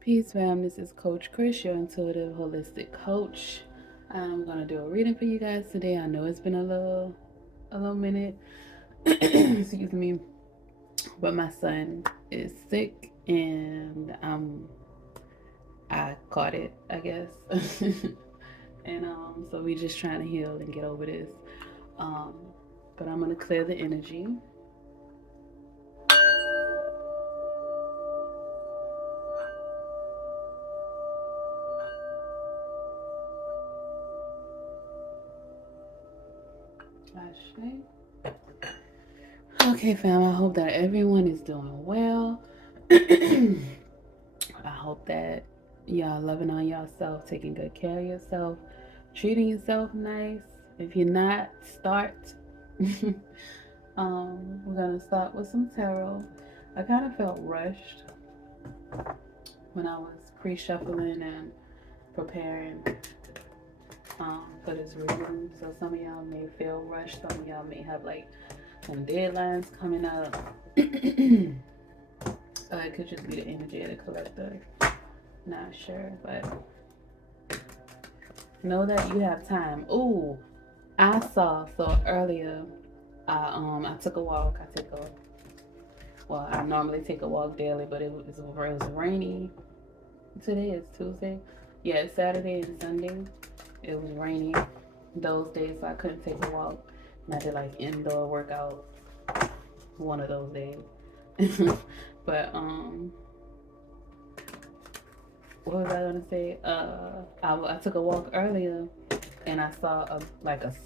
Peace, fam. This is Coach Chris, your intuitive holistic coach. I'm gonna do a reading for you guys today. I know it's been a little minute. Excuse me, but my son is sick, and I caught it, I guess. And so we just trying to heal and get over this. Um, but I'm gonna clear the energy. Ashley. Okay, fam. I hope that everyone is doing well. I hope that y'all loving on yourself, taking good care of yourself, treating yourself nice. If you're not, start. We're gonna start with some tarot. I kind of felt rushed when I was pre-shuffling and preparing for this reading. So some of y'all may feel rushed. Some of y'all may have like some deadlines coming up. It could just be the energy of the collector. Not sure, but know that you have time. Ooh, I saw so earlier. I took a walk. I normally take a walk daily, but it was rainy. Today is Tuesday. Yeah, it's Saturday and Sunday. It was rainy those days, so I couldn't take a walk. And I did like indoor workout one of those days. But what was I gonna say? I took a walk earlier, and I saw a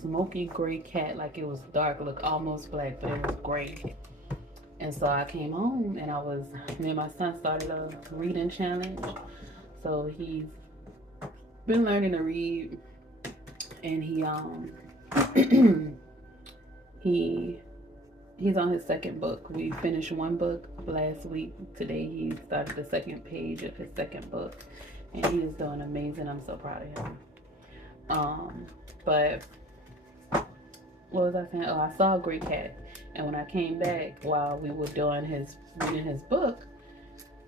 smoky gray cat. Like it was dark, looked almost black, but it was gray. And so I came home, and me and my son started a reading challenge. So he's been learning to read, and he he's on his second book. We finished one book last week. Today he started the second page of his second book, and he is doing amazing. I'm so proud of him. But what was I saying? Oh, I saw a gray cat, and when I came back while we were reading his book,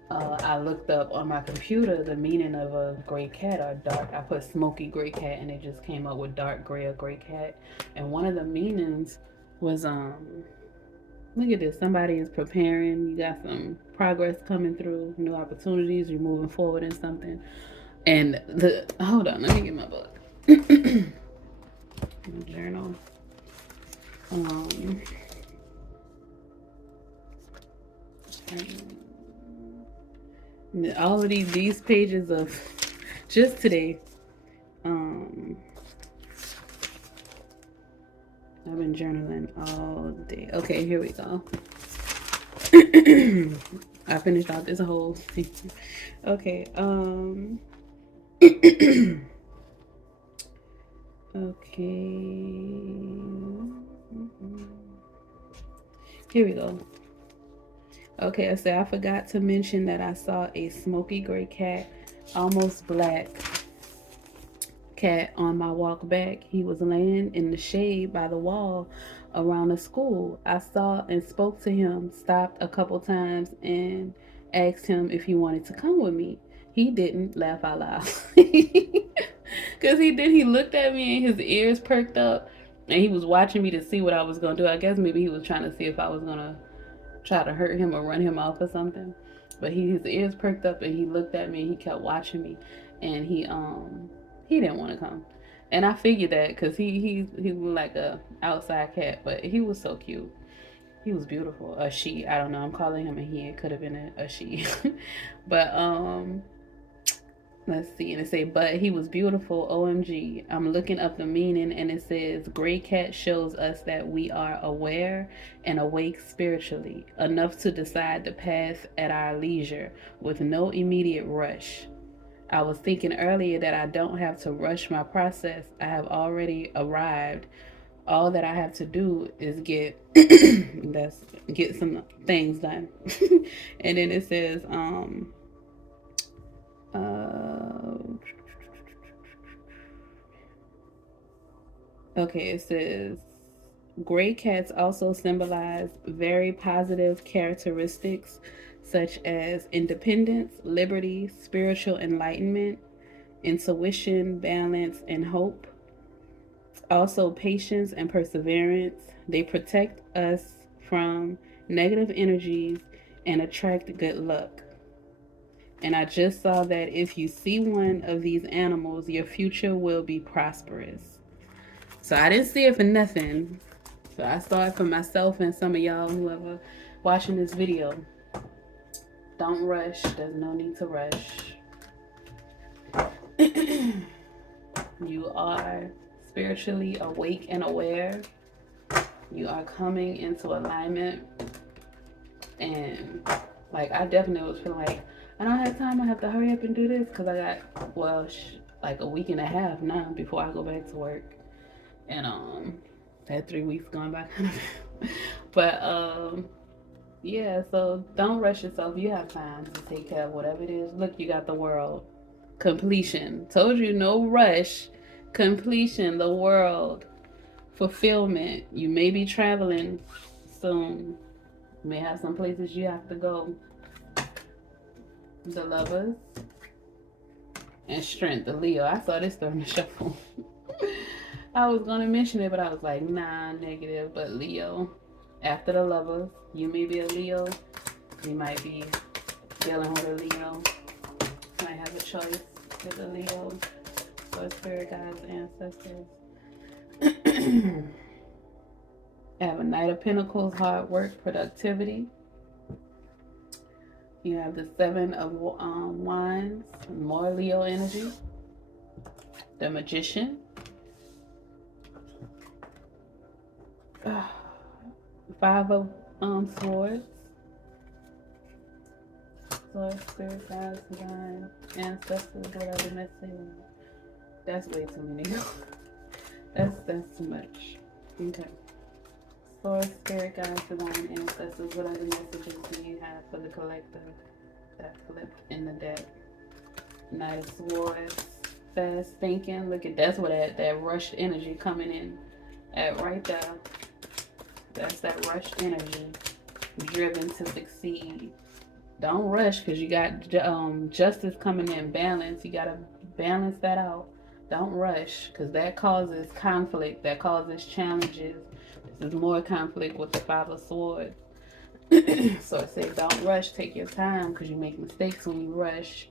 I looked up on my computer the meaning of a gray cat or dark. I put smoky gray cat, and it just came up with dark gray or gray cat. And one of the meanings was look at this. Somebody is preparing. You got some progress coming through, new opportunities. You're moving forward in something. And hold on, let me get my book. My journal. All of these pages of just today. I've been journaling all day. Okay, here we go. I finished out this whole thing. Okay, okay. Here we go. Okay, so I forgot to mention that I saw a smoky gray cat, almost black cat on my walk back. He was laying in the shade by the wall around the school. I saw and spoke to him, stopped a couple times, and asked him if he wanted to come with me. He didn't. Laugh out loud. Because he did. He looked at me and his ears perked up, and he was watching me to see what I was going to do. I guess maybe he was trying to see if I was going to try to hurt him or run him off or something. But his ears perked up, and he looked at me and he kept watching me, and he didn't want to come. And I figured that because he was like a outside cat, but he was so cute. He was beautiful. A she, I don't know. I'm calling him a he. It could have been a she. But let's see. And it say, but he was beautiful. OMG. I'm looking up the meaning, and it says, gray cat shows us that we are aware and awake spiritually, enough to decide the path at our leisure with no immediate rush. I was thinking earlier that I don't have to rush my process. I have already arrived. All that I have to do is get get some things done. And then it says okay, it says gray cats also symbolize very positive characteristics, such as independence, liberty, spiritual enlightenment, intuition, balance, and hope. Also, patience and perseverance. They protect us from negative energies and attract good luck. And I just saw that if you see one of these animals, your future will be prosperous. So I didn't see it for nothing. So I saw it for myself and some of y'all, whoever watching this video. Don't rush. There's no need to rush. You are spiritually awake and aware. You are coming into alignment. And like, I definitely was feeling like, I don't have time. I have to hurry up and do this because I got, well, like a week and a half now before I go back to work. And that 3 weeks going by. But yeah, so don't rush yourself. You have time to take care of whatever it is. Look, you got the world. Completion. Told you, no rush. Completion, the world. Fulfillment. You may be traveling soon. You may have some places you have to go. The Lovers. And Strength, the Leo. I saw this during the shuffle. I was going to mention it, but I was like, nah, negative. But Leo. After the Lovers. You may be a Leo. You might be dealing with a Leo. You might have a choice with a Leo. For spirit guides, ancestors. Have a Knight of Pentacles, hard work, productivity. You have the Seven of Wands, more Leo energy. The Magician. Five of Swords. Sword, spirit, guides, divine, ancestors, whatever message. That's way too many. That's too much. Okay. Sword, spirit, guides, divine, ancestors, whatever messages do you have for the collective that flipped in the deck? Knight of Swords, fast thinking. Look at, that's what that rushed energy coming in at right there. That's that rushed energy, driven to succeed. Don't rush because you got justice coming in. Balance. You got to balance that out. Don't rush because that causes conflict. That causes challenges. This is more conflict with the Five of Swords. So it says don't rush. Take your time because you make mistakes when you rush.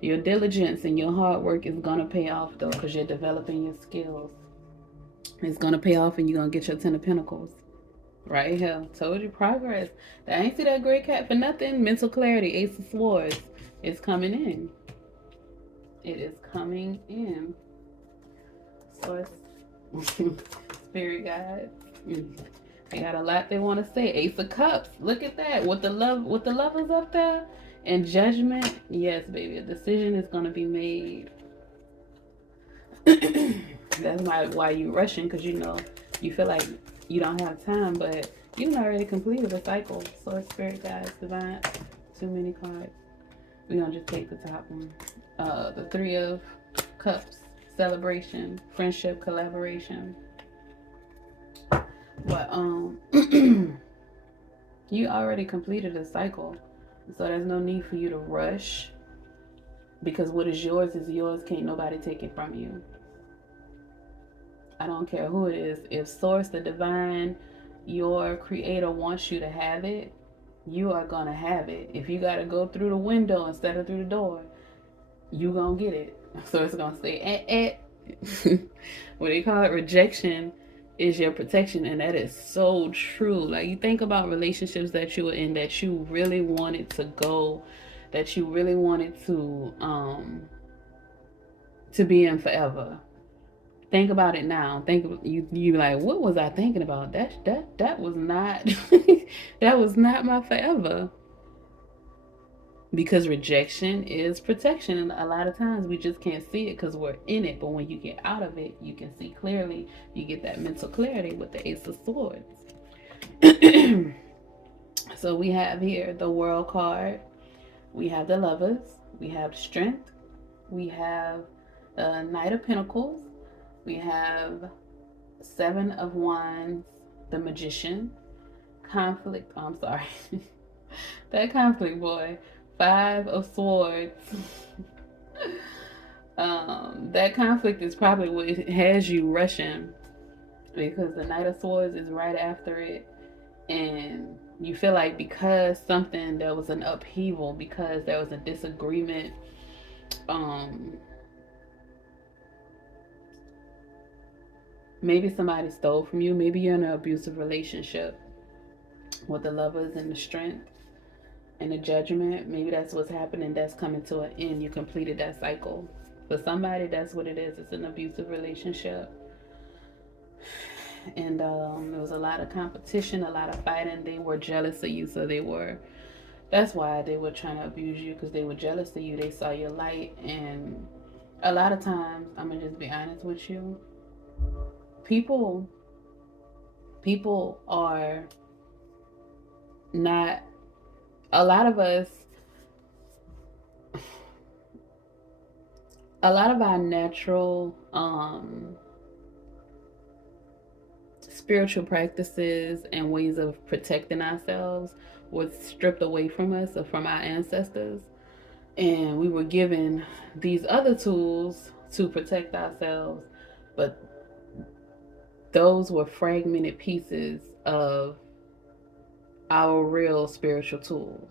Your diligence and your hard work is going to pay off though because you're developing your skills. It's going to pay off and you're going to get your 10 of Pentacles. Right here. Told you, progress. I ain't see that gray cat for nothing. Mental clarity. Ace of Swords. It's coming in. It is coming in. Source. Spirit guide. They got a lot they want to say. Ace of Cups. Look at that. With the Lovers up there. And Judgment. Yes, baby. A decision is going to be made. That's why you rushing. Because you know, you feel like you don't have time, but you already completed a cycle. Source, spirit, guides, divine. Too many cards. We're gonna just take the top one. The Three of Cups, celebration, friendship, collaboration. But you already completed a cycle, so there's no need for you to rush. Because what is yours, can't nobody take it from you. I don't care who it is. If Source, the divine, your creator wants you to have it, you are going to have it. If you got to go through the window instead of through the door, you going to get it. So it's going to say, what they call it, rejection is your protection. And that is so true. Like, you think about relationships that you were in that you really wanted to go, that you really wanted to be in forever. Think about it now. Think you like, what was I thinking about? That was not that was not my forever. Because rejection is protection, and a lot of times we just can't see it because we're in it. But when you get out of it, you can see clearly. You get that mental clarity with the Ace of Swords. So we have here the World card. We have the Lovers. We have Strength. We have the Knight of Pentacles. We have Seven of Wands, the Magician, conflict. I'm sorry. That conflict, boy. 5 of Swords. That conflict is probably what has you rushing, because the Knight of Swords is right after it, and you feel like because something, there was an upheaval, because there was a disagreement, um maybe somebody stole from you, maybe you're in an abusive relationship with the Lovers and the Strength and the Judgment. Maybe that's what's happening, that's coming to an end. You completed that cycle. For somebody, that's what it is. It's an abusive relationship, and there was a lot of competition, a lot of fighting. They were jealous of you, so that's why they were trying to abuse you, because they were jealous of you. They saw your light. And a lot of times, I'm gonna just be honest with you, people people are not, a lot of us, a lot of our natural spiritual practices and ways of protecting ourselves was stripped away from us or from our ancestors, and we were given these other tools to protect ourselves, but those were fragmented pieces of our real spiritual tools,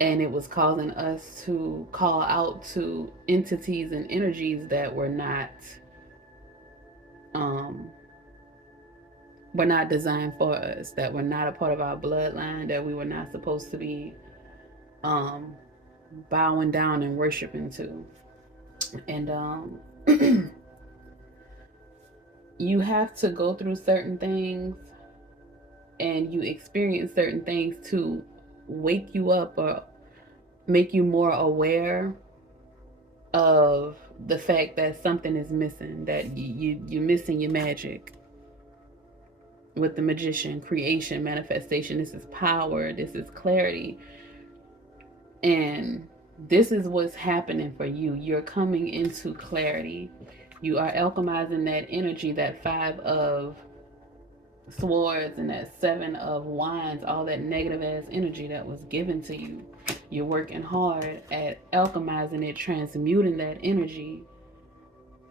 and it was causing us to call out to entities and energies that um were not designed for us, that were not a part of our bloodline, that we were not supposed to be um bowing down and worshiping to. And you have to go through certain things, and you experience certain things to wake you up or make you more aware of the fact that something is missing, that you're missing your magic. With the Magician, creation, manifestation, this is power, this is clarity, and this is what's happening for you. You're coming into clarity. You are alchemizing that energy, that 5 of Swords and that 7 of Wands, all that negative ass energy that was given to you. You're working hard at alchemizing it, transmuting that energy,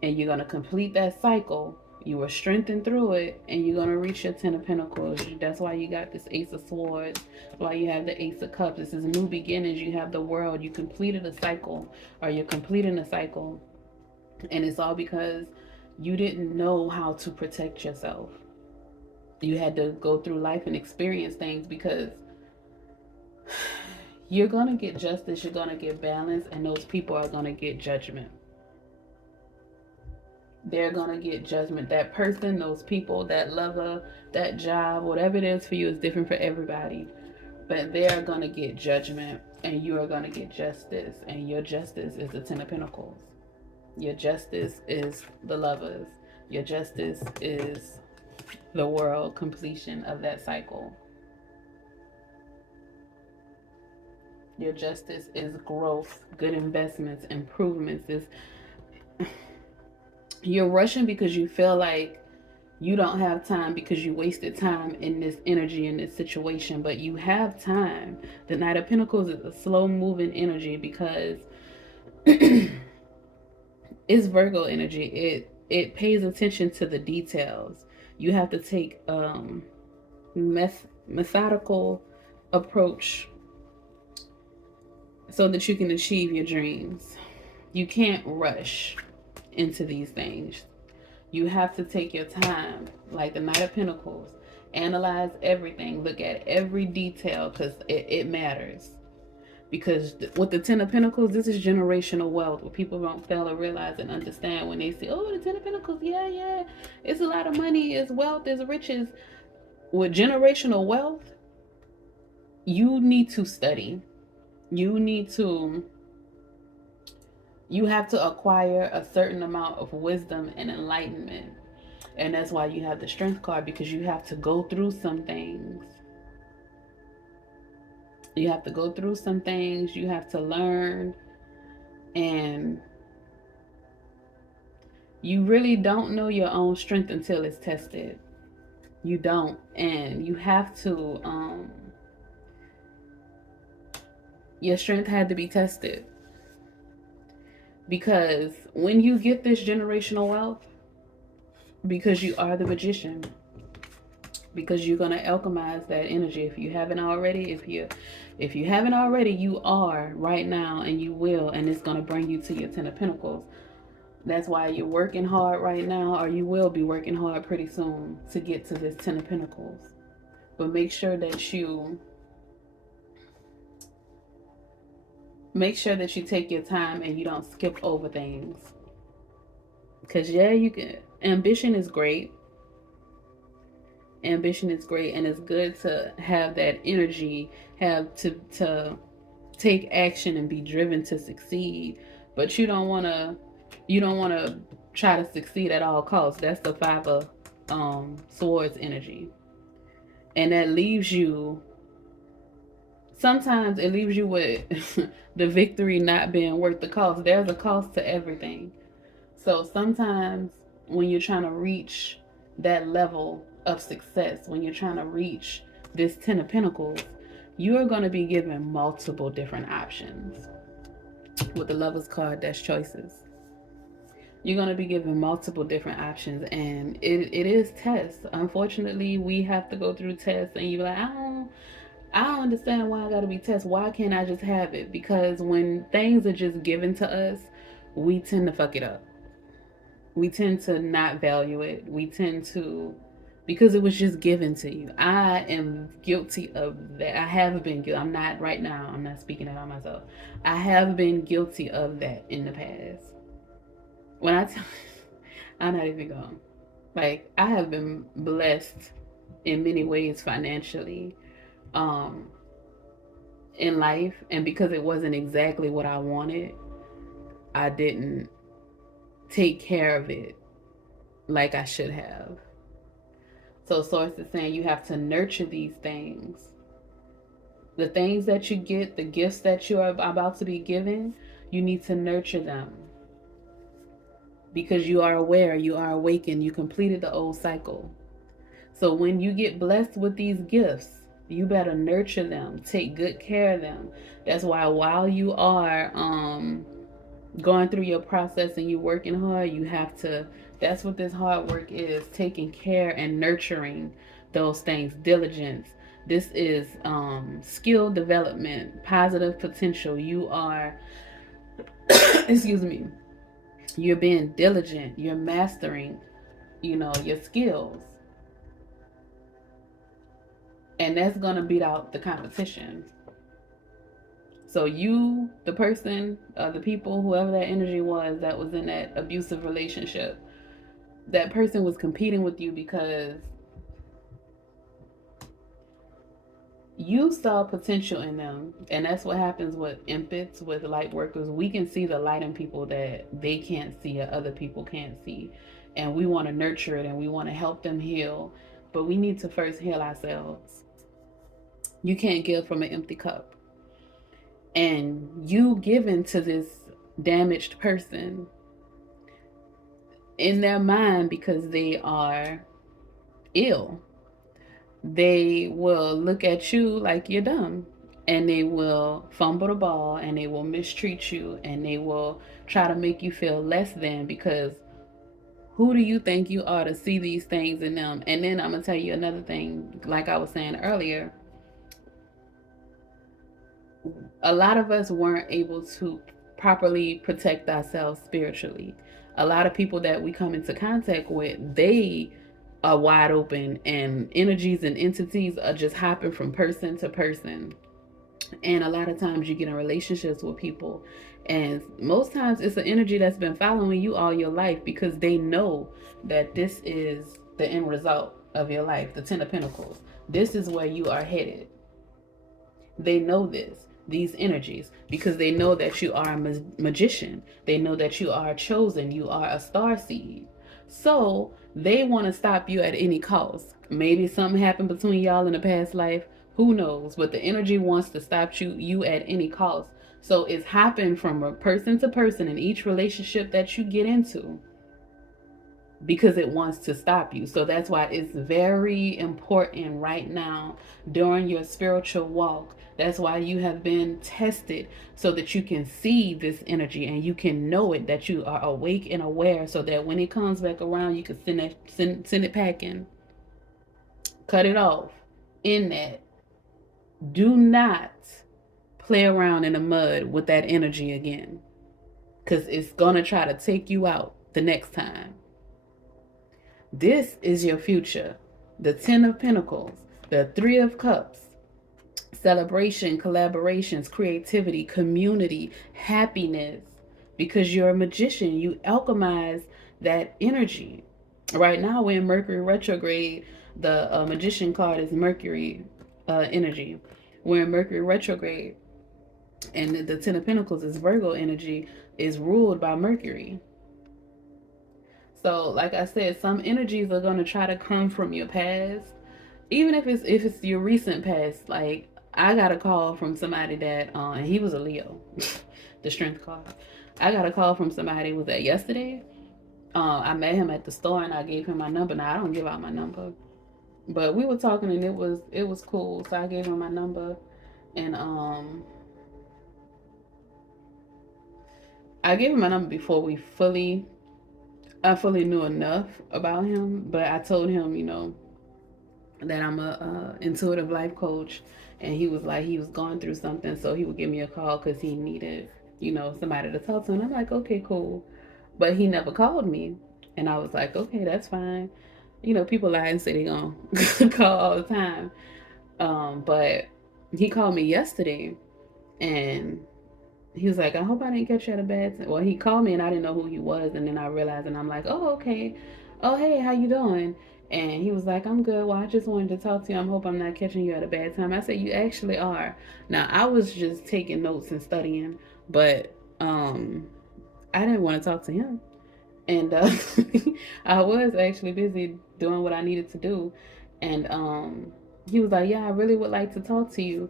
and you're going to complete that cycle. You were strengthened through it, and you're going to reach your 10 of Pentacles. That's why you got this Ace of Swords. That's why you have the Ace of Cups. This is new beginnings. You have the World. You completed a cycle, or you're completing a cycle. And it's all because you didn't know how to protect yourself. You had to go through life and experience things, because you're going to get justice, you're going to get balance, and those people are going to get judgment. They're going to get judgment. That person, those people, that lover, that job, whatever it is for you is different for everybody. But they are going to get judgment, and you are going to get justice. And your justice is the 10 of Pentacles. Your justice is the Lovers. Your justice is the World, completion of that cycle. Your justice is growth, good investments, improvements. You're rushing because you feel like you don't have time, because you wasted time in this energy, in this situation, but you have time. The Knight of Pentacles is a slow moving energy, because it's Virgo energy. It pays attention to the details. You have to take methodical approach so that you can achieve your dreams. You can't rush into these things. You have to take your time, like the Knight of Pentacles. Analyze everything. Look at every detail, because it matters. Because with the 10 of Pentacles, this is generational wealth. What people don't fail to realize and understand when they say, oh, the 10 of Pentacles, yeah, it's a lot of money, it's wealth, it's riches. With generational wealth, you need to study. You have to acquire a certain amount of wisdom and enlightenment. And that's why you have the Strength card, because you have to go through some things. You have to go through some things. You have to learn. And you really don't know your own strength until it's tested. You don't. And you have to Your strength had to be tested. Because when you get this generational wealth, because you are the magician, because you're gonna alchemize that energy. If you haven't already, if you haven't already, you are right now, and you will, and it's gonna bring you to your Ten of Pentacles. That's why you're working hard right now, or you will be working hard pretty soon to get to this Ten of Pentacles. But make sure that you take your time and you don't skip over things. Because yeah, you can. Ambition is great. Ambition is great, and it's good to have that energy, have to take action and be driven to succeed. But you don't want to try to succeed at all costs. That's the Five of Swords energy, and that leaves you. Sometimes it leaves you with the victory not being worth the cost. There's a cost to everything. So sometimes when you're trying to reach that level of success, when you're trying to reach this Ten of Pentacles, you are going to be given multiple different options. With the Lover's card, that's choices. You're going to be given multiple different options, and it is tests. Unfortunately, we have to go through tests, and you're like, I don't understand why I got to be tested. Why can't I just have it? Because when things are just given to us, we tend to fuck it up. We tend to not value it. We tend to, because it was just given to you. I am guilty of that. I have been guilty. I'm not right now. I'm not speaking it on myself. I have been guilty of that in the past. When I tell, I'm not even going. Like, I have been blessed in many ways financially, in life, and because it wasn't exactly what I wanted, I didn't take care of it like I should have. So Source is saying you have to nurture these things. The things that you get, the gifts that you are about to be given, you need to nurture them. Because you are aware, you are awakened, you completed the old cycle. So when you get blessed with these gifts, you better nurture them, take good care of them. That's why while you are going through your process and you're working hard, you have to, that's what this hard work is, taking care and nurturing those things, diligence. This is skill development, positive potential. You are, excuse me, you're being diligent, you're mastering, your skills. And that's going to beat out the competition. So you, the person, the people, whoever that energy was that was in that abusive relationship, that person was competing with you because you saw potential in them. And that's what happens with empaths, with light workers. We can see the light in people that they can't see or other people can't see. And we want to nurture it and we want to help them heal. But we need to first heal ourselves. You can't give from an empty cup. And you giving to this damaged person in their mind because they are ill, they will look at you like you're dumb, and they will fumble the ball, and they will mistreat you, and they will try to make you feel less than, because who do you think you are to see these things in them? And then I'm gonna tell you another thing, like I was saying earlier, a lot of us weren't able to properly protect ourselves spiritually. A lot of people that we come into contact with, they are wide open, and energies and entities are just hopping from person to person. And a lot of times you get in relationships with people, and most times it's an energy that's been following you all your life, because they know that this is the end result of your life, the Ten of Pentacles. This is where you are headed. They know these energies, because they know that you are a magician. They know that you are chosen. You are a star seed. So they want to stop you at any cost. Maybe something happened between y'all in a past life. Who knows? But the energy wants to stop you at any cost. So it's happened from a person to person in each relationship that you get into. because it wants to stop you. So that's why it's very important right now during your spiritual walk. That's why you have been tested, so that you can see this energy and you can know it, that you are awake and aware, so that when it comes back around, you can send it packing, cut it off. In that, do not play around in the mud with that energy again, because it's gonna try to take you out the next time. This is your future. The Ten of Pentacles, the Three of Cups, celebration, collaborations, creativity, community, happiness. Because you're a magician, you alchemize that energy. Right now, we're in Mercury retrograde. The magician card is Mercury energy. We're in Mercury retrograde, and the Ten of Pentacles is Virgo energy, is ruled by Mercury. So, like I said, some energies are gonna try to come from your past, even if it's your recent past. Like, I got a call from somebody that, and he was a Leo, the Strength card. I got a call from somebody, was that yesterday? I met him at the store and I gave him my number. Now, I don't give out my number, but we were talking and it was cool. So I gave him my number, and I gave him my number before I fully knew enough about him. But I told him, that I'm a intuitive life coach, and he was like, he was going through something, so he would give me a call because he needed, somebody to talk to. And I'm like, okay, cool. But he never called me, and I was like, okay, that's fine. People lie and say they gonna call all the time. But he called me yesterday, and he was like, I hope I didn't catch you at a bad time. Well, he called me and I didn't know who he was, and then I realized, and I'm like, oh, okay. Oh, hey, how you doing? And he was like, I'm good. Well, I just wanted to talk to you. I hope I'm not catching you at a bad time. I said, you actually are. Now, I was just taking notes and studying, but I didn't want to talk to him. And I was actually busy doing what I needed to do. And he was like, yeah, I really would like to talk to you.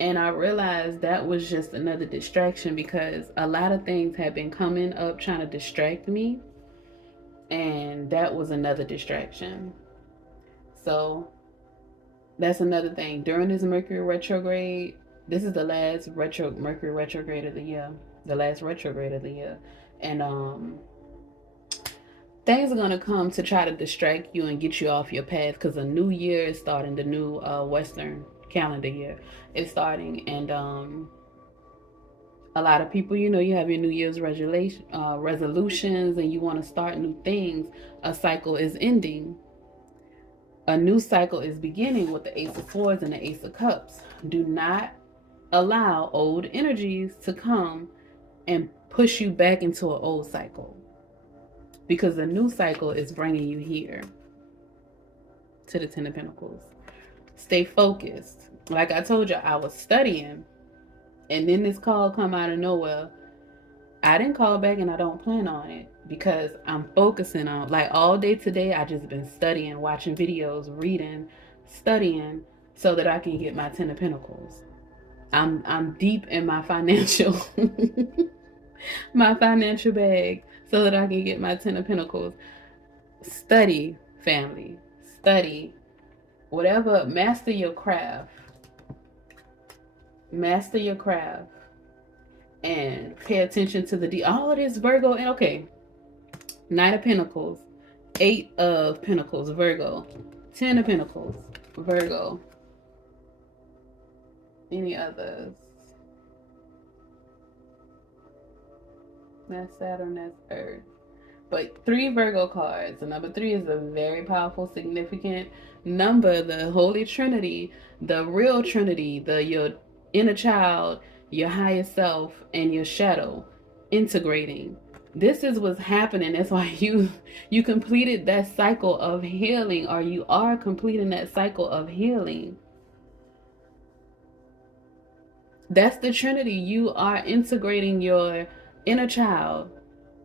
And I realized that was just another distraction, because a lot of things had been coming up trying to distract me. And that was another distraction. So that's another thing. During this Mercury retrograde, this is the last Mercury retrograde of the year. The last retrograde of the year. And things are going to come to try to distract you and get you off your path, because a new year is starting. The new Western calendar year is starting, and a lot of people, you have your New Year's resolutions, and you want to start new things. A cycle is ending. A new cycle is beginning with the Ace of Swords and the Ace of Cups. Do not allow old energies to come and push you back into an old cycle, because the new cycle is bringing you here to the Ten of Pentacles. Stay focused. Like I told you, I was studying, and then this call come out of nowhere. I didn't call back, and I don't plan on it, because I'm focusing on, like, all day today, I just been studying, watching videos, reading, studying, so that I can get my Ten of Pentacles. I'm deep in my financial my financial bag, so that I can get my Ten of Pentacles. Study, family. Study. Whatever. Master your craft. Master your craft. And pay attention to the all of this Virgo. And okay. Knight of Pentacles. Eight of Pentacles. Virgo. Ten of Pentacles. Virgo. Any others? That's Saturn, that's Earth. But 3 Virgo cards. The number 3 is a very powerful, significant number. The Holy Trinity, the real Trinity, your inner child, your higher self, and your shadow integrating. This is what's happening. That's why you completed that cycle of healing, or you are completing that cycle of healing. That's the Trinity. You are integrating your inner child.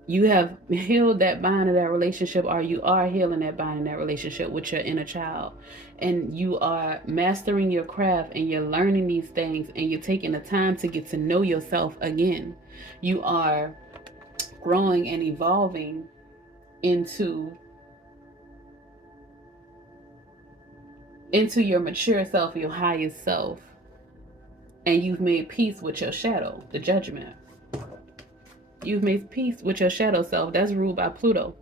You have healed that bond of that relationship, or you are healing that bond in that relationship with your inner child. And you are mastering your craft, and you're learning these things, and you're taking the time to get to know yourself again. You are growing and evolving into into your mature self, your highest self, and you've made peace with your shadow, the judgment. You've made peace with your shadow self. That's ruled by Pluto.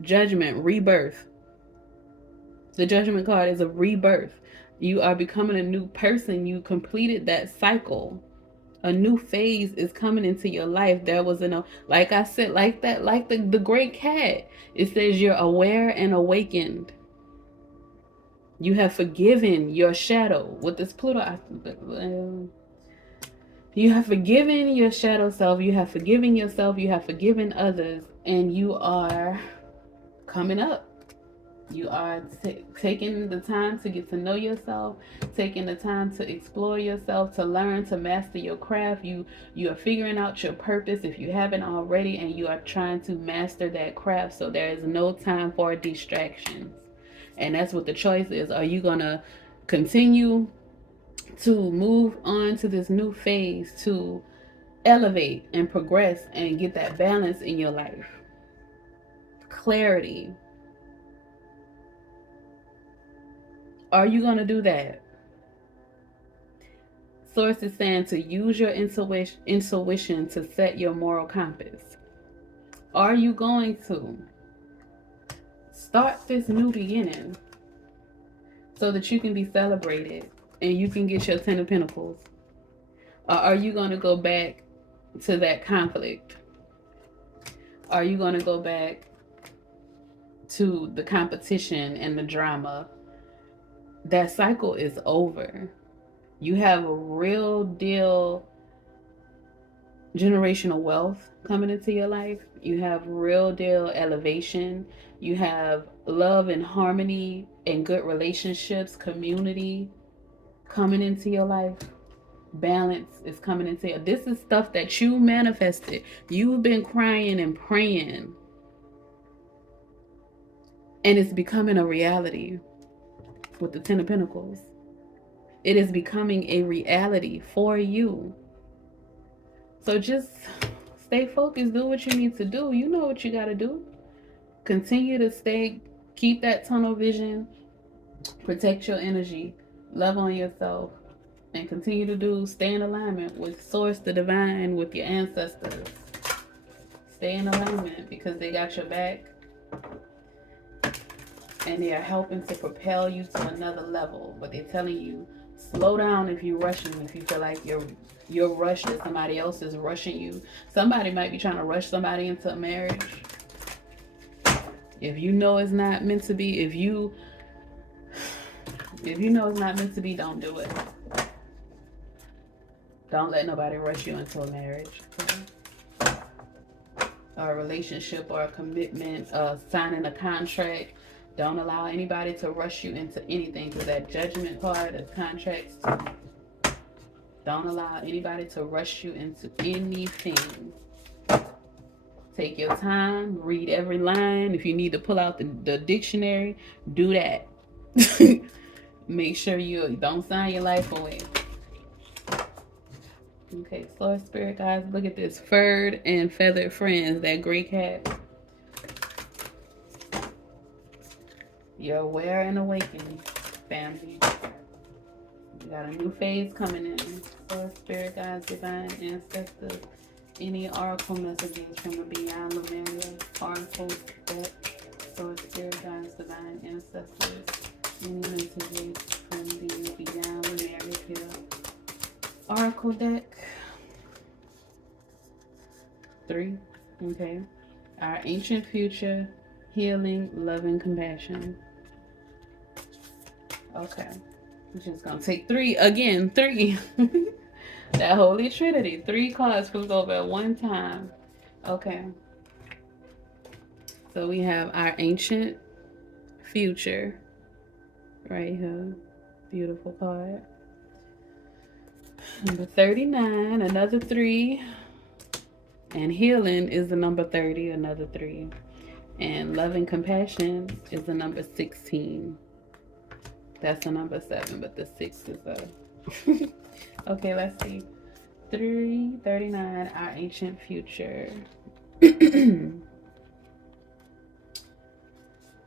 Judgment, rebirth. The judgment card is a rebirth. You are becoming a new person. You completed that cycle. A new phase is coming into your life. There was like I said, like that, like the great cat. It says you're aware and awakened. You have forgiven your shadow. With this Pluto, you have forgiven your shadow self. You have forgiven yourself. You have forgiven others. And you are coming up. You are taking the time to get to know yourself, taking the time to explore yourself, to learn, to master your craft. You are figuring out your purpose if you haven't already, and you are trying to master that craft. So there is no time for distractions. And that's what the choice is. Are you going to continue to move on to this new phase, to elevate and progress and get that balance in your life? Clarity. Are you going to do that? Source is saying to use your intuition to set your moral compass. Are you going to start this new beginning so that you can be celebrated and you can get your 10 of Pentacles? Or are you going to go back to that conflict? Are you going to go back to the competition and the drama? That cycle is over. You have a real deal generational wealth coming into your life. You have real deal elevation. You have love and harmony and good relationships, community coming into your life. Balance is coming into you. This is stuff that you manifested. You've been crying and praying, and it's becoming a reality with the 10 of Pentacles. It is becoming a reality for you. So just stay focused. Do what you need to do. You know what you got to do. Continue to keep that tunnel vision. Protect your energy. Love on yourself. And continue to stay in alignment with Source, the divine, with your ancestors. Stay in alignment because they got your back. And they are helping to propel you to another level. But they're telling you, slow down if you're rushing. If you feel like you're rushed, that somebody else is rushing you. Somebody might be trying to rush somebody into a marriage. If you know it's not meant to be, if you know it's not meant to be, don't do it. Don't let nobody rush you into a marriage. Okay? Or a relationship or a commitment, signing a contract. Don't allow anybody to rush you into anything, because that judgment card is contracts. Don't allow anybody to rush you into anything. Take your time, read every line. If you need to pull out the dictionary, do that. Make sure you don't sign your life away. Okay, Source, Spirit guys, look at this. Furred and feathered friends, that gray cat. You're aware and awakened, family. You got a new phase coming in. Source, Spirit guys, divine ancestors. Any oracle messages from the beyond Lemuria, oracle deck. Source, Spirit guys, divine ancestors. Any messages from the beyond Lemuria. Oracle deck. 3. Okay. Our ancient future, healing, loving, compassion. Okay. We're just gonna take 3 again. 3. That holy trinity. 3 cards flipped over at one time. Okay. So we have our ancient future right here. Beautiful card. Number 39, another 3. And healing is the number 30, another 3. And loving compassion is the number 16. That's the number 7, but the 6 is a... Okay, let's see. 339, our ancient future.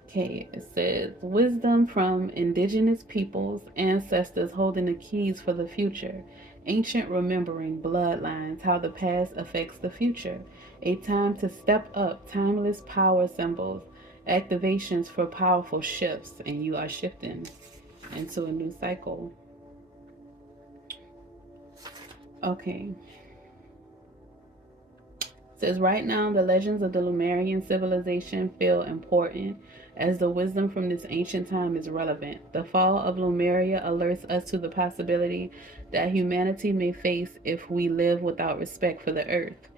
Okay, it says wisdom from indigenous peoples, ancestors holding the keys for the future, ancient remembering, bloodlines, how the past affects the future, a time to step up, timeless power symbols, activations for powerful shifts, and you are shifting into a new cycle. Okay. It says right now the legends of the Lemurian civilization feel important as the wisdom from this ancient time is relevant. The fall of Lemuria alerts us to the possibility that humanity may face if we live without respect for the earth.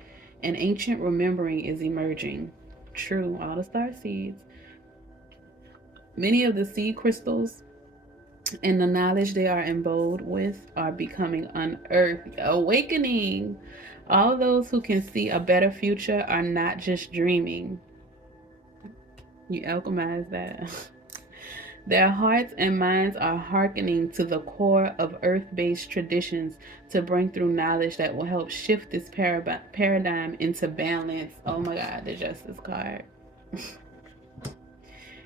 An ancient remembering is emerging. True, all the star seeds. Many of the seed crystals and the knowledge they are imbued with are becoming unearthed, awakening. All those who can see a better future are not just dreaming. You alchemize that. Their hearts and minds are hearkening to the core of earth based traditions to bring through knowledge that will help shift this paradigm into balance. Oh my God, the Justice card.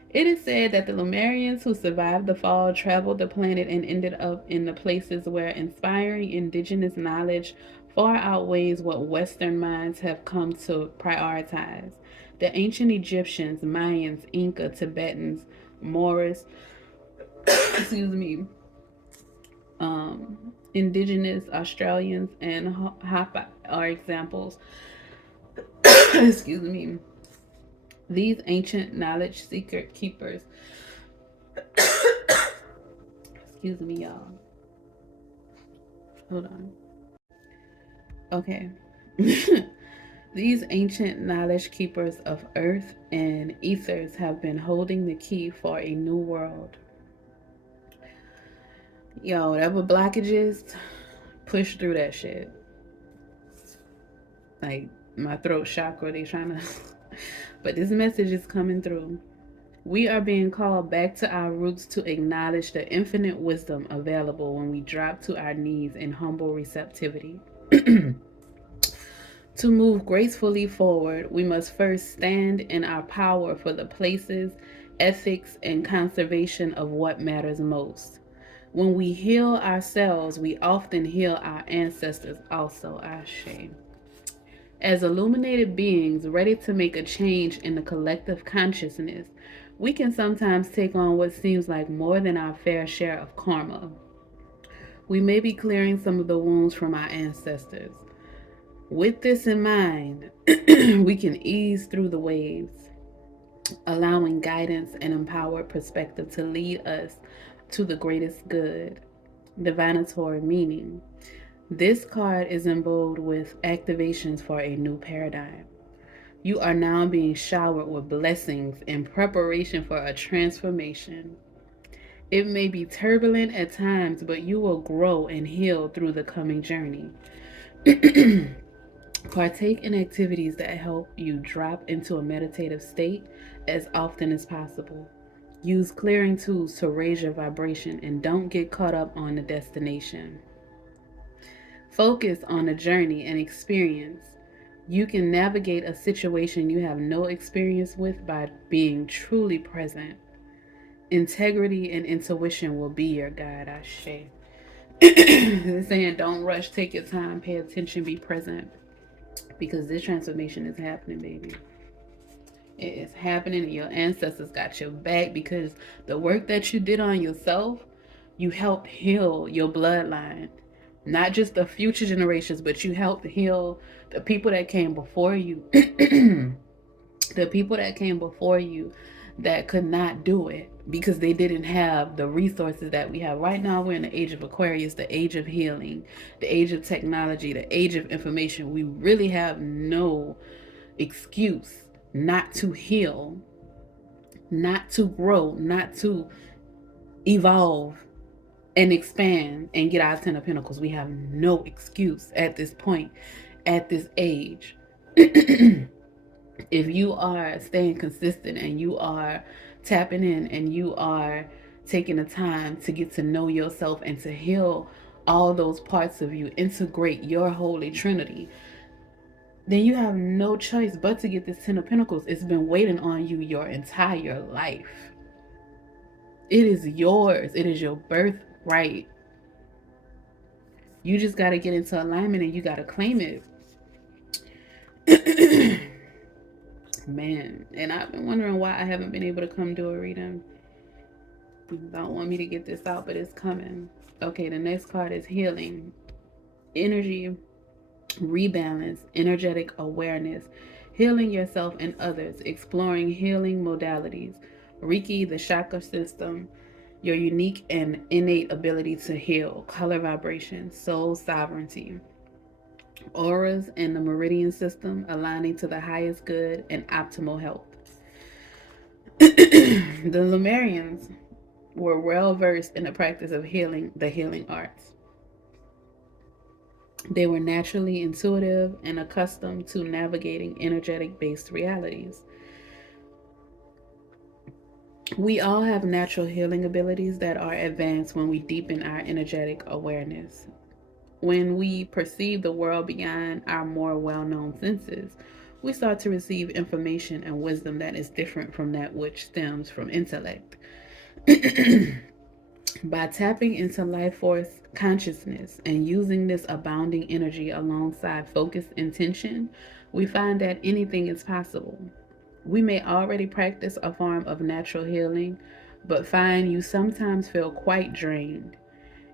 It is said that the Lemurians who survived the fall traveled the planet and ended up in the places where inspiring indigenous knowledge far outweighs what Western minds have come to prioritize. The ancient Egyptians, Mayans, Inca, Tibetans, Moors, excuse me, indigenous Australians, and Hapa are examples. Excuse me. These ancient knowledge seeker keepers, excuse me, y'all. Hold on. Okay. These ancient knowledge keepers of earth and ethers have been holding the key for a new world. Yo, whatever blockages, push through that shit. Like my throat chakra, they trying to. But this message is coming through. We are being called back to our roots to acknowledge the infinite wisdom available when we drop to our knees in humble receptivity. To move gracefully forward, we must first stand in our power for the places, ethics, and conservation of what matters most. When we heal ourselves, we often heal our ancestors also. Ashe. As illuminated beings ready to make a change in the collective consciousness, we can sometimes take on what seems like more than our fair share of karma. We may be clearing some of the wounds from our ancestors. With this in mind, we can ease through the waves, allowing guidance and empowered perspective to lead us to the greatest good. Divinatory meaning. This card is imbued with activations for a new paradigm. You are now being showered with blessings in preparation for a transformation. It may be turbulent at times, but you will grow and heal through the coming journey. Partake in activities that help you drop into a meditative state as often as possible. Use clearing tools to raise your vibration and don't get caught up on the destination. Focus on the journey and experience. You can navigate a situation you have no experience with by being truly present. Integrity and intuition will be your guide, Ashe. It's saying don't rush, take your time, pay attention, be present. Because this transformation is happening, baby. It is happening, and your ancestors got your back because the work that you did on yourself, you helped heal your bloodline. Not just the future generations, but you helped heal the people that came before you. The people that came before you that could not do it because they didn't have the resources that we have. Right now, we're in the age of Aquarius, the age of healing, the age of technology, the age of information. We really have no excuse not to heal, not to grow, not to evolve and expand and get out of 10 of Pentacles. We have no excuse at this point, at this age. If you are staying consistent and you are tapping in and you are taking the time to get to know yourself and to heal all those parts of you, integrate your holy trinity, then you have no choice but to get this Ten of Pentacles. It's been waiting on you your entire life. It is yours. It is your birthright. You just got to get into alignment and you got to claim it. Man, and I've been wondering why I haven't been able to come do a reading. Don't want me to get this out, but it's coming. Okay, the next card is healing. Energy, rebalance, energetic awareness, healing yourself and others, exploring healing modalities. Reiki, the chakra system, your unique and innate ability to heal, color vibration, soul sovereignty. Auras and the meridian system, aligning to the highest good and optimal health. The Lemurians were well versed in the practice of healing, the healing arts. They were naturally intuitive and accustomed to navigating energetic based realities. We all have natural healing abilities that are advanced when we deepen our energetic awareness. When we perceive the world beyond our more well known senses, we start to receive information and wisdom that is different from that which stems from intellect. By tapping into life force consciousness and using this abounding energy alongside focused intention, we find that anything is possible. We may already practice a form of natural healing, but find you sometimes feel quite drained.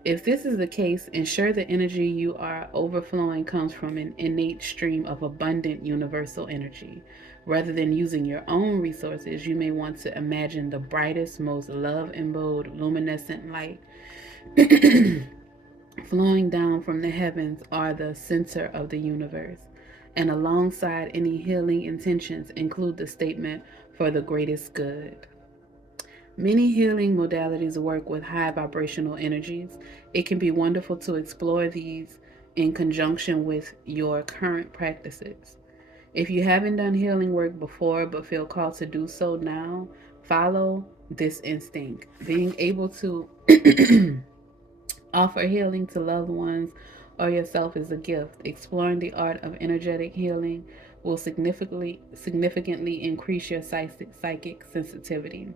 If this is the case, ensure the energy you are overflowing comes from an innate stream of abundant universal energy. Rather than using your own resources, you may want to imagine the brightest, most love embodied luminescent light flowing down from the heavens are the center of the universe. And alongside any healing intentions, include the statement for the greatest good. Many healing modalities work with high vibrational energies. It can be wonderful to explore these in conjunction with your current practices. If you haven't done healing work before but feel called to do so now, follow this instinct. Being able to offer healing to loved ones or yourself is a gift. Exploring the art of energetic healing will significantly increase your psychic sensitivity.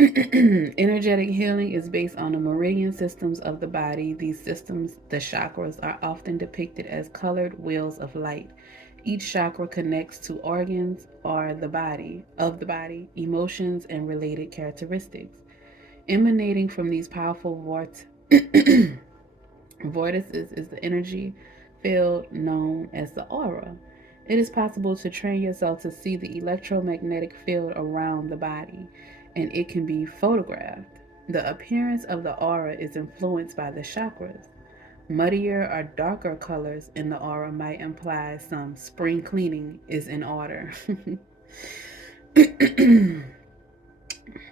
Energetic healing is based on the meridian systems of the body. These systems, the chakras, are often depicted as colored wheels of light. Each chakra connects to organs or the body, emotions, and related characteristics. Emanating from these powerful vortices is the energy field known as the aura. It is possible to train yourself to see the electromagnetic field around the body, and it can be photographed. The appearance of the aura is influenced by the chakras. Muddier or darker colors in the aura might imply some spring cleaning is in order.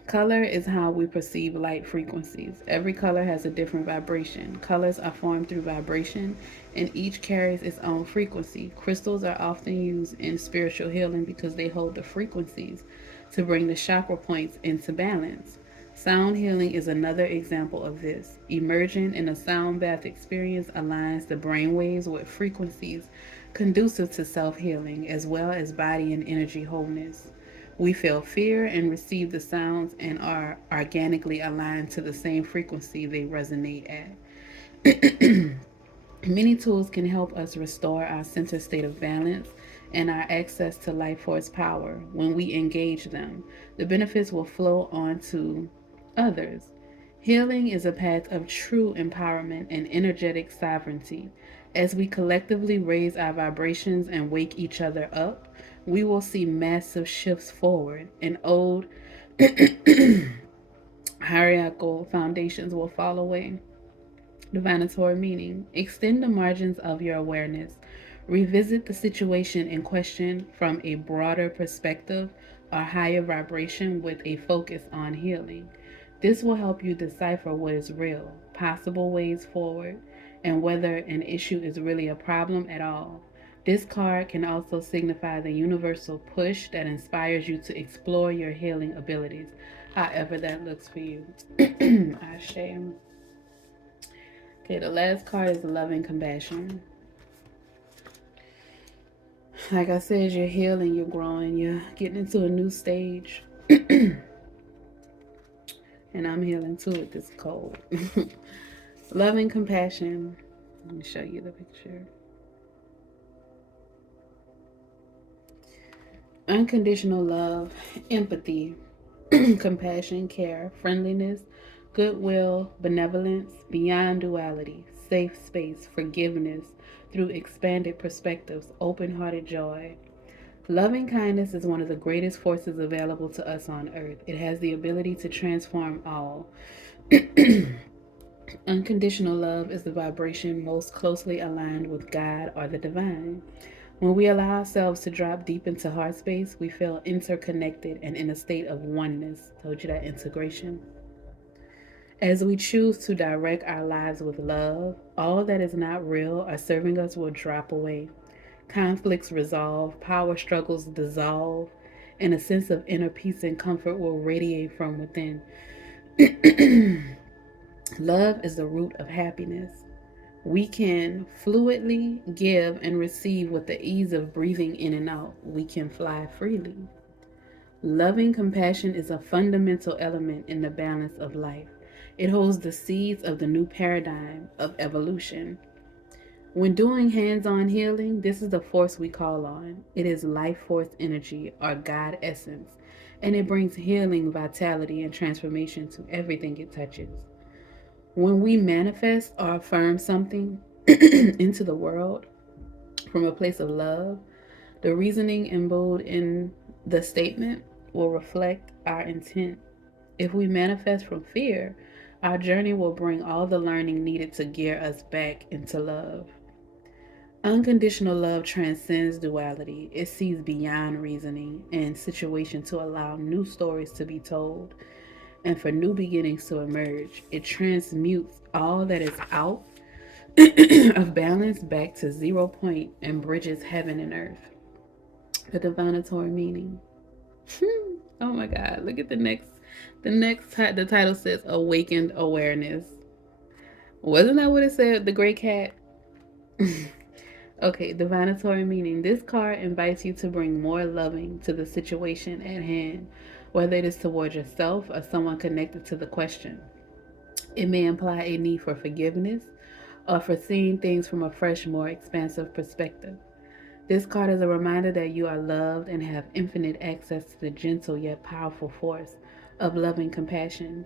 Color is how we perceive light frequencies. Every color has a different vibration. Colors are formed through vibration, and each carries its own frequency. Crystals are often used in spiritual healing because they hold the frequencies to bring the chakra points into balance. Sound healing is another example of this. Emerging in a sound bath experience aligns the brain waves with frequencies conducive to self healing, as well as body and energy wholeness. We feel fear and receive the sounds and are organically aligned to the same frequency they resonate at. Many tools can help us restore our center state of balance and our access to life force power. When we engage them, the benefits will flow on to others. Healing is a path of true empowerment and energetic sovereignty. As we collectively raise our vibrations and wake each other up, we will see massive shifts forward, and old hierarchical foundations will fall away. Divinatory meaning. Extend the margins of your awareness. Revisit the situation in question from a broader perspective or higher vibration with a focus on healing. This will help you decipher what is real, possible ways forward, and whether an issue is really a problem at all. This card can also signify the universal push that inspires you to explore your healing abilities, however that looks for you. Ashe. Okay, the last card is love and compassion. Like I said, you're healing, you're growing, you're getting into a new stage. And I'm healing too with this cold. Loving compassion. Let me show you the picture. Unconditional love, empathy, compassion, care, friendliness, goodwill, benevolence, beyond duality, safe space, forgiveness through expanded perspectives, open hearted joy. Loving kindness is one of the greatest forces available to us on earth. It has the ability to transform all. Unconditional love is the vibration most closely aligned with God or the divine. When we allow ourselves to drop deep into heart space, we feel interconnected and in a state of oneness. Told you that integration. As we choose to direct our lives with love, all that is not real or serving us will drop away. Conflicts resolve, power struggles dissolve, and a sense of inner peace and comfort will radiate from within. Love is the root of happiness. We can fluidly give and receive with the ease of breathing in and out. We can fly freely. Loving compassion is a fundamental element in the balance of life. It holds the seeds of the new paradigm of evolution. When doing hands on healing, this is the force we call on. It is life force energy or God essence, and it brings healing, vitality, and transformation to everything it touches. When we manifest or affirm something into the world from a place of love, the reasoning embodied in the statement will reflect our intent. If we manifest from fear, our journey will bring all the learning needed to gear us back into love. Unconditional love transcends duality. It sees beyond reasoning and situation to allow new stories to be told and for new beginnings to emerge. It transmutes all that is out of balance back to 0 point and bridges heaven and earth. The divinatory meaning. Oh my God! Look at the next. The title says awakened awareness. Wasn't that what it said? The gray cat. Okay, divinatory meaning. This card invites you to bring more loving to the situation at hand, whether it is toward yourself or someone connected to the question. It may imply a need for forgiveness or for seeing things from a fresh, more expansive perspective. This card is a reminder that you are loved and have infinite access to the gentle yet powerful force of loving compassion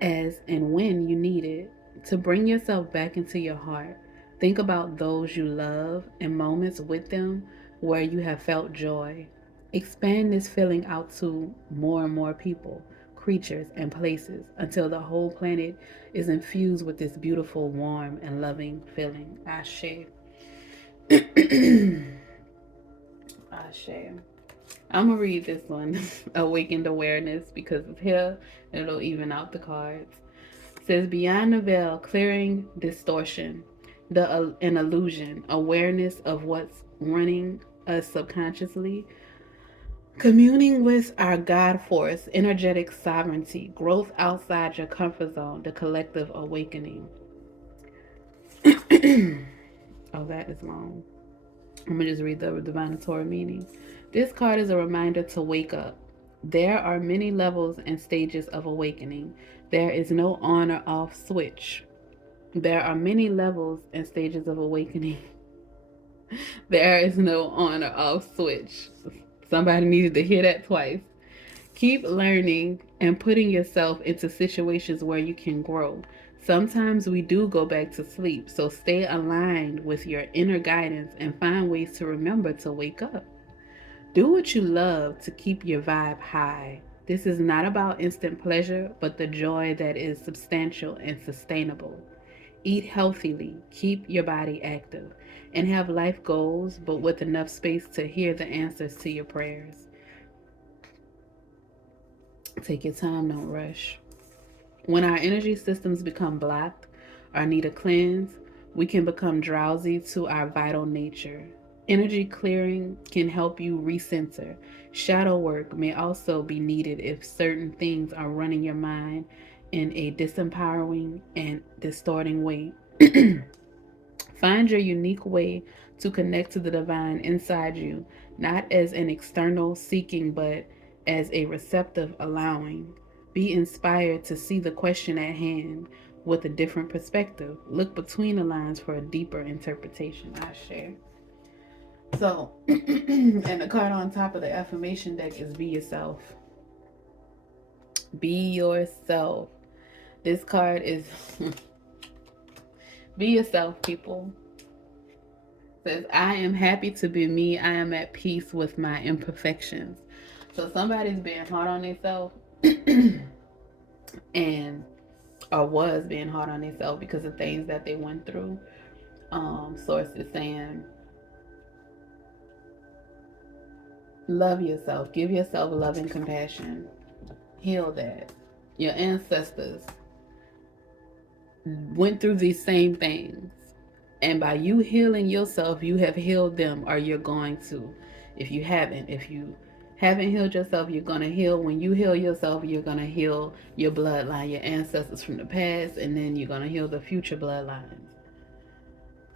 as and when you need it. To bring yourself back into your heart, think about those you love and moments with them where you have felt joy. Expand this feeling out to more and more people, creatures, and places until the whole planet is infused with this beautiful, warm, and loving feeling. Ashe. Ashe. I'm gonna read this one, Awakened Awareness, because it's here and it'll even out the cards. It says, beyond the veil, clearing distortion, an illusion, awareness of what's running us subconsciously, communing with our God force, energetic sovereignty, growth outside your comfort zone, the collective awakening. Oh, that is long. I'm going to just read the divinatory meaning. This card is a reminder to wake up. There are many levels and stages of awakening. There is no on or off switch. There are many levels and stages of awakening. There is no on or off switch. Somebody needed to hear that twice. Keep learning and putting yourself into situations where you can grow. Sometimes we do go back to sleep, so stay aligned with your inner guidance and find ways to remember to wake up. Do what you love to keep your vibe high. This is not about instant pleasure, but the joy that is substantial and sustainable. Eat healthily, keep your body active, and have life goals, but with enough space to hear the answers to your prayers. Take your time, don't rush. When our energy systems become blocked or need a cleanse, we can become drowsy to our vital nature. Energy clearing can help you recenter. Shadow work may also be needed if certain things are running your mind in a disempowering and distorting way. Find your unique way to connect to the divine inside you, not as an external seeking, but as a receptive allowing. Be inspired to see the question at hand with a different perspective. Look between the lines for a deeper interpretation. I share. So, and the card on top of the affirmation deck is be yourself. Be yourself. This card is be yourself, people. Says, I am happy to be me. I am at peace with my imperfections. So somebody's being hard on themselves and or was being hard on themselves because of things that they went through. Source is saying, love yourself. Give yourself love and compassion. Heal that. Your ancestors went through these same things. And by you healing yourself, you have healed them, or you're going to. If you haven't healed yourself, you're going to heal. When you heal yourself, you're going to heal your bloodline, your ancestors from the past, and then you're going to heal the future bloodlines.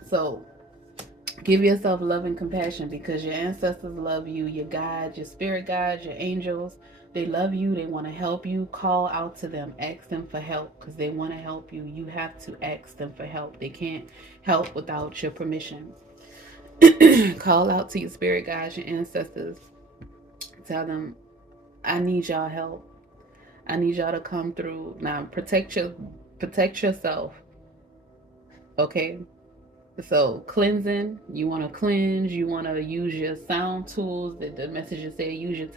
So give yourself love and compassion, because your ancestors love you, your guides, your spirit guides, your angels. They love you. They want to help you. Call out to them. Ask them for help because they want to help you. You have to ask them for help. They can't help without your permission. Call out to your spirit guides, your ancestors. Tell them, I need y'all help. I need y'all to come through. Now, protect yourself. Okay? So cleansing, you want to cleanse, you want to use your sound tools. The messages say use your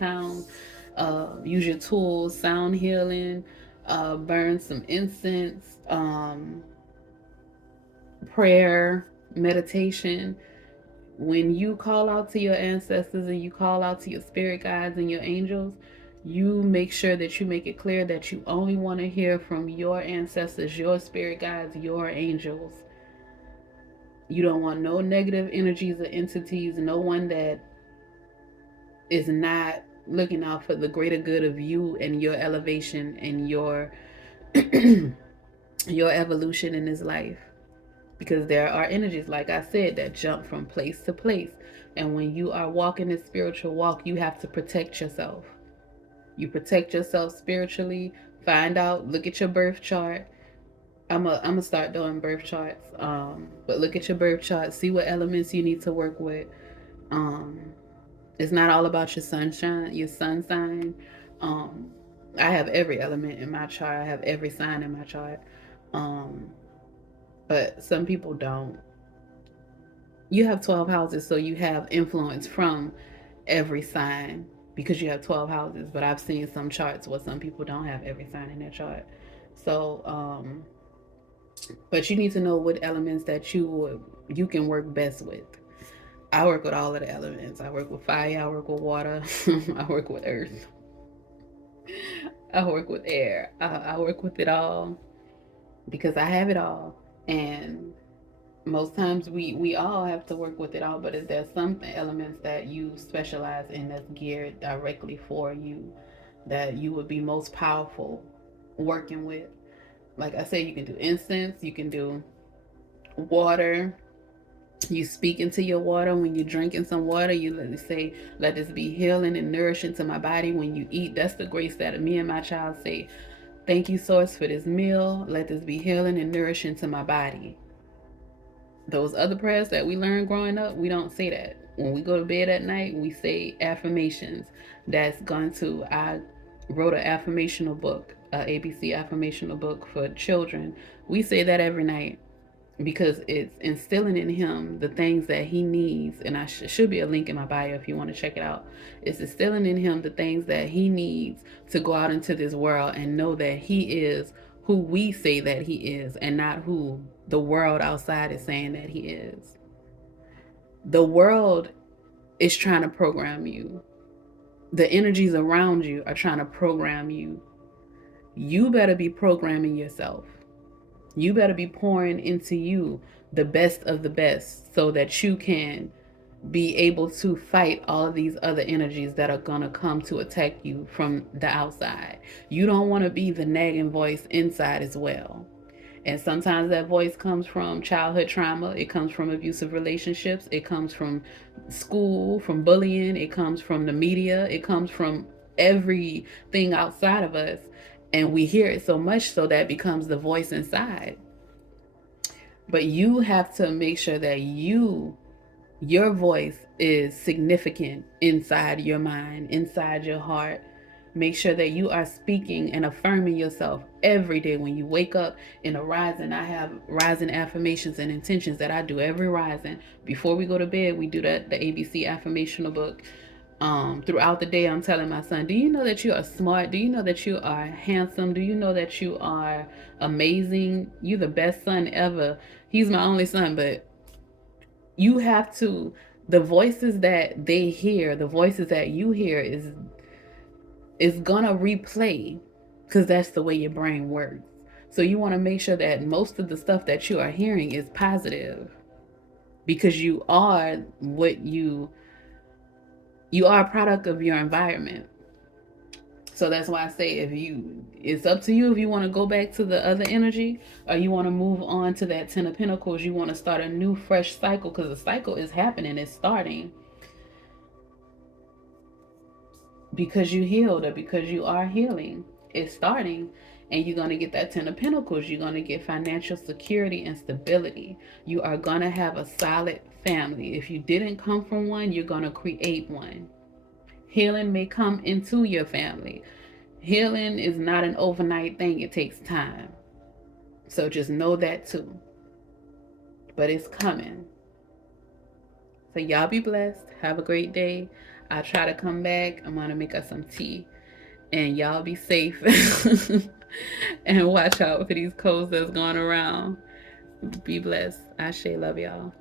use your tools, sound healing, burn some incense, prayer, meditation. When you call out to your ancestors and you call out to your spirit guides and your angels, you make sure that you make it clear that you only want to hear from your ancestors, your spirit guides, your angels. You don't want no negative energies or entities, no one that is not looking out for the greater good of you and your elevation and your your evolution in this life. Because there are energies, like I said, that jump from place to place. And when you are walking this spiritual walk, you have to protect yourself. You protect yourself spiritually. Find out, look at your birth chart. I'm gonna start doing birth charts. But look at your birth chart, see what elements you need to work with. It's not all about your sunshine, your sun sign. I have every element in my chart. I have every sign in my chart. But some people don't. You have 12 houses, so you have influence from every sign because you have 12 houses. But I've seen some charts where some people don't have every sign in their chart. So, but you need to know what elements that you can work best with. I work with all of the elements. I work with fire, I work with water, I work with earth, I work with air. I work with it all because I have it all. And most times we all have to work with it all, but if there's some elements that you specialize in that's geared directly for you, that you would be most powerful working with. Like I say, you can do incense, you can do water. You speak into your water when you're drinking some water. You say, let this be healing and nourishing to my body. When you eat, that's the grace that me and my child say, thank you, Source, for this meal. Let this be healing and nourishing to my body. Those other prayers that we learned growing up, we don't say that. When we go to bed at night, we say affirmations. That's gone to, I wrote an affirmational book, a ABC affirmational book for children. We say that every night because it's instilling in him the things that he needs. And I should be a link in my bio if you want to check it out. It's instilling in him the things that he needs to go out into this world and know that he is who we say that he is and not who the world outside is saying that he is. The world is trying to program you. The energies around you are trying to program you. You better be programming yourself. You better be pouring into you the best of the best so that you can be able to fight all of these other energies that are going to come to attack you from the outside. You don't want to be the nagging voice inside as well. And sometimes that voice comes from childhood trauma. It comes from abusive relationships. It comes from school, from bullying. It comes from the media. It comes from everything outside of us. And we hear it so much so that becomes the voice inside. But you have to make sure that your voice is significant inside your mind, inside your heart. Make sure that you are speaking and affirming yourself every day when you wake up in a rising. I have rising affirmations and intentions that I do every rising. Before we go to bed, we do the ABC affirmational book. Throughout the day, I'm telling my son, do you know that you are smart? Do you know that you are handsome? Do you know that you are amazing? You're the best son ever. He's my only son, but you have to, the voices that they hear, the voices that you hear is gonna replay, because that's the way your brain works. So you want to make sure that most of the stuff that you are hearing is positive, because you are what you are a product of your environment. So that's why I say, it's up to you if you want to go back to the other energy, or you want to move on to that Ten of Pentacles. You want to start a new fresh cycle, because the cycle is happening, it's starting. Because you healed, or because you are healing, it's starting. And you're going to get that Ten of Pentacles. You're going to get financial security and stability. You are going to have a solid family. If you didn't come from one, you're going to create one. Healing may come into your family. Healing is not an overnight thing. It takes time. So just know that too. But it's coming. So y'all be blessed. Have a great day. I'll try to come back. I'm going to make us some tea. And y'all be safe. And watch out for these codes that's going around. Be blessed. Ashe, love y'all.